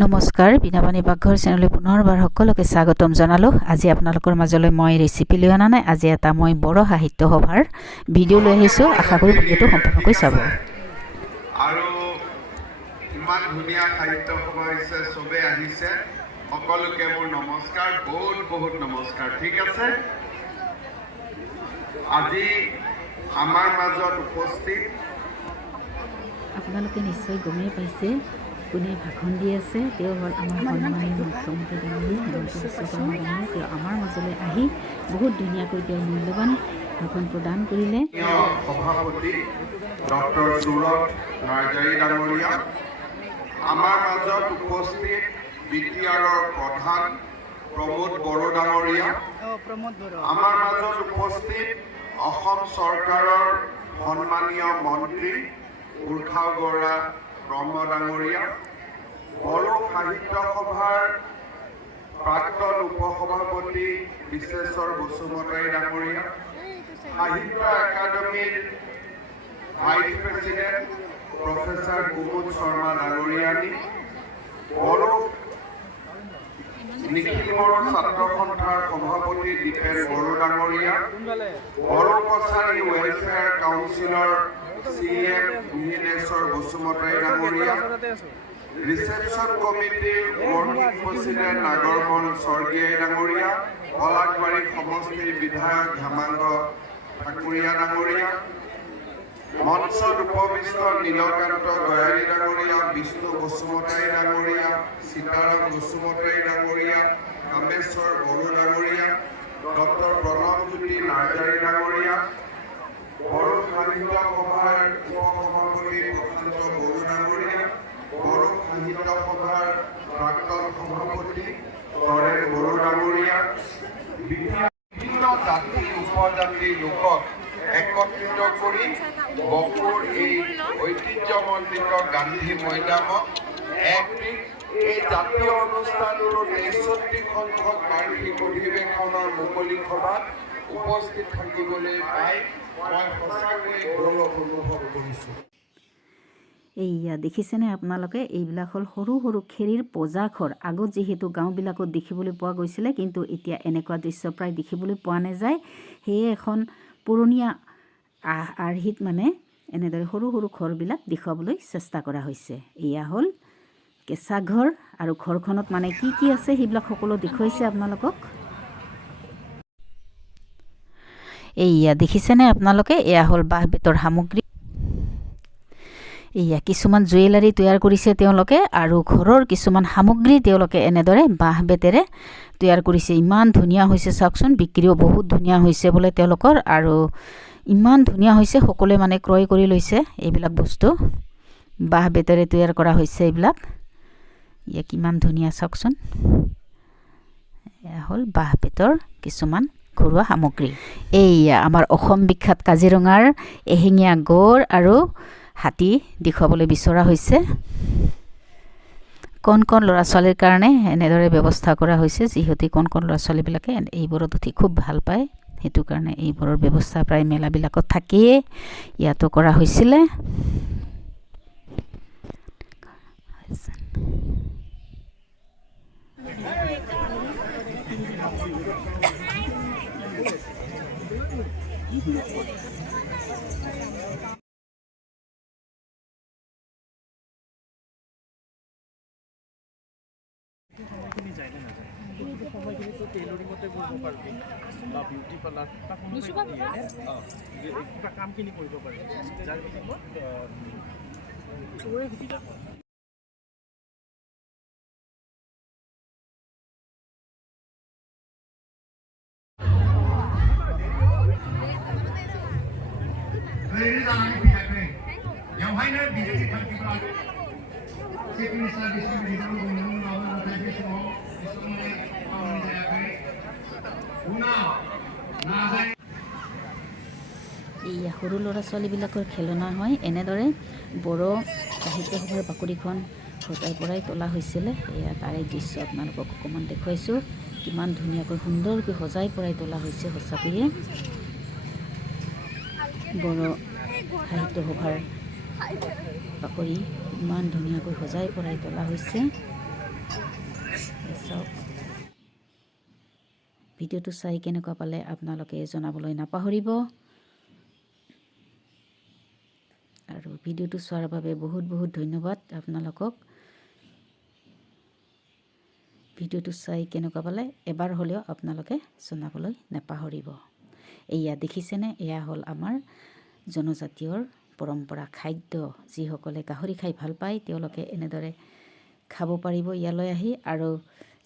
নমস্কাৰ, বিনাপানী পাকঘৰ চেনেললৈ পুনৰবাৰ সকলোকে স্বাগতম জনালোঁ। আজি আপোনালোকৰ মাজলৈ মই ৰেচিপি লৈ অনা নাই। আজি এটা মই বড়ো সাহিত্য সভাৰ ভিডিঅ' লৈ আহিছোঁ। আশা কৰোঁ ভিডিঅ'টো সম্পূৰ্ণকৈ চাব। আৰু ইমান ধুনীয়া সাহিত্য সভা হৈছে, চবে আহিছে, সকলোকে মোৰ নমস্কাৰ, বহুত নমস্কাৰ। ঠিক আছে, আজি আমাৰ মাজত উপস্থিত আপোনালোকে নিশ্চয় গমেই পাইছে কোনে ভাষণ দি আছে। তেওঁ হ'ল আমাৰ সন্মানীয় মুখ্যমন্ত্ৰী ডাঙৰীয়া হিমন্ত বিশ্ব শৰ্মা ডাঙৰীয়া। তেওঁ আমাৰ মাজলৈ আহি বহুত ধুনীয়াকৈ তেওঁ মূল্যৱান ভাষণ প্ৰদান কৰিলে। সভাপতি ডক্টৰ সুৰত নাৰ্জাৰী ডাঙৰীয়া, আমাৰ মাজত উপস্থিত বিটিআৰৰ প্ৰধান প্ৰমোদ বড়ো ডাঙৰীয়া, আমাৰ মাজত উপস্থিত অসম চৰকাৰৰ সন্মানীয় মন্ত্ৰী উৰ্খাও গৰা ব্ৰহ্ম ডাঙৰীয়া, বড়ো সাহিত্য সভাৰ প্ৰাক্তন উপসভাপতি বিশ্বেশ্বৰ বসুমতাৰী ডাঙৰীয়া, সাহিত্য একাডেমীৰ vice president professor Kumud Sharma ডাঙৰীয়ানী, বড়ো নিখিল বড়ো ছাত্ৰ সন্থাৰ সভাপতি দীপেন বড়ো ডাঙৰীয়া, বড়ো কছাৰী ৱেলফেয়াৰ কাউন্সিলৰ CM ভুৱনেশ্বৰ বসুমতাৰী ডাঙৰীয়া, ৰিচেপশ্যন কমিটিৰ ৱৰ্কিং প্ৰেছিডেণ্ট নাগৰমল স্বৰ্গীয়াই ডাঙৰীয়া, পলাশবাৰী সমষ্টিৰ বিধায়ক হেমাংগ ঠাকুৰীয়া ডাঙৰীয়া, মঞ্চত উপবিষ্ট নীলকান্ত গয়াৰী ডাঙৰীয়া, বিষ্ণু বসুমতাৰী ডাঙৰীয়া, সীতাৰাম বসুমতাৰী ডাঙৰীয়া, কামেশ্বৰ বড়ো ডাঙৰীয়া, ডক্টৰ প্ৰণৱজ্যোতি নাৰ্জাৰী ডাঙৰীয়া, বড়ো সাহিত্য সভাৰ উপসভাপতি প্ৰশান্ত বড়ো ডাঙৰীয়া, বড়ো সাহিত্য সভাৰ প্ৰাক্তন সভাপতি তৰেণ বড়ো ডাঙৰীয়া, বিভিন্ন জাতি উপজাতিৰ লোকক একত্ৰিত কৰি বকুৰ এই ঐতিহ্যমণ্ডিত গান্ধী মৈদামত এই জাতীয় অনুষ্ঠানটোৰ ৬৩ সংখ্যক বাৰ্ষিক অধিৱেশনৰ মুকলি সভাত উপস্থিত থাকিবলৈ পাই মই সঁচাকৈয়ে গৌৰৱ অনুভৱ কৰিছোঁ। এইয়া দেখিছেনে আপোনালোকে, এইবিলাক হ'ল সৰু সৰু খেৰীৰ পজাঘৰ। আগত যিহেতু গাঁওবিলাকত দেখিবলৈ পোৱা গৈছিলে, কিন্তু এতিয়া এনেকুৱা দৃশ্য প্ৰায় দেখিবলৈ পোৱা নাযায়। সেয়ে এখন পুৰণীয়া আৰ্হিত মানে এনেদৰে সৰু সৰু ঘৰবিলাক দেখুৱাবলৈ চেষ্টা কৰা হৈছে। এয়া হ'ল কেঁচা ঘৰ, আৰু ঘৰখনত মানে কি কি আছে সেইবিলাক সকলো দেখুৱাইছে আপোনালোকক। এইয়া দেখিছেনে আপোনালোকে, এয়া হ'ল বাঁহ বেতৰ সামগ্ৰী। এয়া কিছুমান জুৱেলাৰী তৈয়াৰ কৰিছে তেওঁলোকে, আৰু ঘৰৰ কিছুমান সামগ্ৰী তেওঁলোকে এনেদৰে বাঁহ বেতেৰে তৈয়াৰ কৰিছে। ইমান ধুনীয়া হৈছে চাওকচোন, বিক্ৰীও বহুত ধুনীয়া হৈছে বোলে তেওঁলোকৰ, আৰু ইমান ধুনীয়া হৈছে, সকলোৱে মানে ক্ৰয় কৰি লৈছে এইবিলাক বস্তু। বাঁহ বেতেৰে তৈয়াৰ কৰা হৈছে এইবিলাক। এয়া কিমান ধুনীয়া চাওকচোন, এয়া হ'ল বাঁহ বেতৰ কিছুমান ঘৰুৱা সামগ্ৰী। এইয়া আমাৰ অসম বিখ্যাত কাজিৰঙাৰ এশিঙীয়া গড় আৰু হাতী দেখুৱাবলৈ বিচৰা হৈছে। কণ ল'ৰা ছোৱালীৰ কাৰণে এনেদৰে ব্যৱস্থা কৰা হৈছে, যিহেতু কণ ল'ৰা ছোৱালীবিলাকে এইবোৰত উঠি খুব ভাল পায়, সেইটো কাৰণে এইবোৰৰ ব্যৱস্থা প্ৰায় মেলাবিলাকত থাকিয়ে ইয়াতো কৰা হৈছিলে। টেইলৰিঙতে কৰিব পাৰিবি বা বিউটি পাৰ্লাৰ কিবা কামখিনি কৰিব পাৰিবি, যাৰ বিনিময়ত চবৰে সুবিধা হয়। এইয়া সৰু ল'ৰা ছোৱালীবিলাকৰ খেলনা হয়। এনেদৰে বড়ো সাহিত্য সভাৰ বাকৰিখন সজাই পৰাই তোলা হৈছিলে। এয়া তাৰে দৃশ্য আপোনালোকক অকণমান দেখুৱাইছোঁ, কিমান ধুনীয়াকৈ সুন্দৰকৈ সজাই পৰাই তোলা হৈছে। সঁচাকৈয়ে বড়ো সাহিত্য সভাৰ বাকৰি ইমান ধুনীয়াকৈ সজাই পৰাই তোলা হৈছে। চাওক ভিডিঅ'টো চাই কেনেকুৱা পালে আপোনালোকে জনাবলৈ নাপাহৰিব আৰু ভিডিঅ'টো চোৱাৰ বাবে বহুত বহুত ধন্যবাদ আপোনালোকক ভিডিঅ'টো চাই কেনেকুৱা পালে এবাৰ হ'লেও আপোনালোকে জনাবলৈ নাপাহৰিব এয়া দেখিছেনে এয়া হ'ল আমাৰ জনজাতীয়ৰ পৰম্পৰা খাদ্য যিসকলে গাহৰি খাই ভাল পায় তেওঁলোকে এনেদৰে খাব পাৰিব ইয়ালৈ আহি আৰু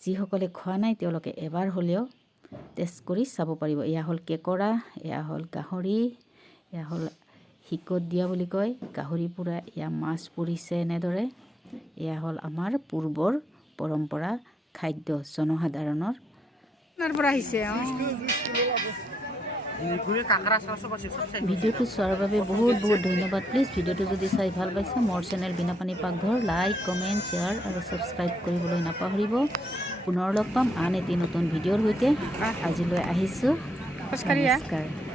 যিসকলে খোৱা নাই তেওঁলোকে এবাৰ হ'লেও টেষ্ট কৰি চাব পাৰিব এয়া হ'ল কেকৰা এয়া হ'ল গাহৰি এয়া হ'ল হিকত দিয়া বুলি কয় গাহৰি পুৰা এয়া মাছ পুৰিছে এনেদৰে এয়া হ'ল আমাৰ পূৰ্বৰ পৰম্পৰা খাদ্য জনসাধাৰণৰ পৰা আহিছে ভিডিঅ'টো চোৱাৰ বাবে বহুত বহুত ধন্যবাদ প্লিজ ভিডিঅ'টো যদি চাই ভাল পাইছে মোৰ চেনেল বিনাপানী পাকঘৰ লাইক কমেণ্ট শ্বেয়াৰ আৰু ছাবস্ক্ৰাইব কৰিবলৈ নাপাহৰিব পুনৰ লগ পাম আন এটি নতুন ভিডিঅ'ৰ সৈতে আজিলৈ আহিছোঁ নমস্কাৰ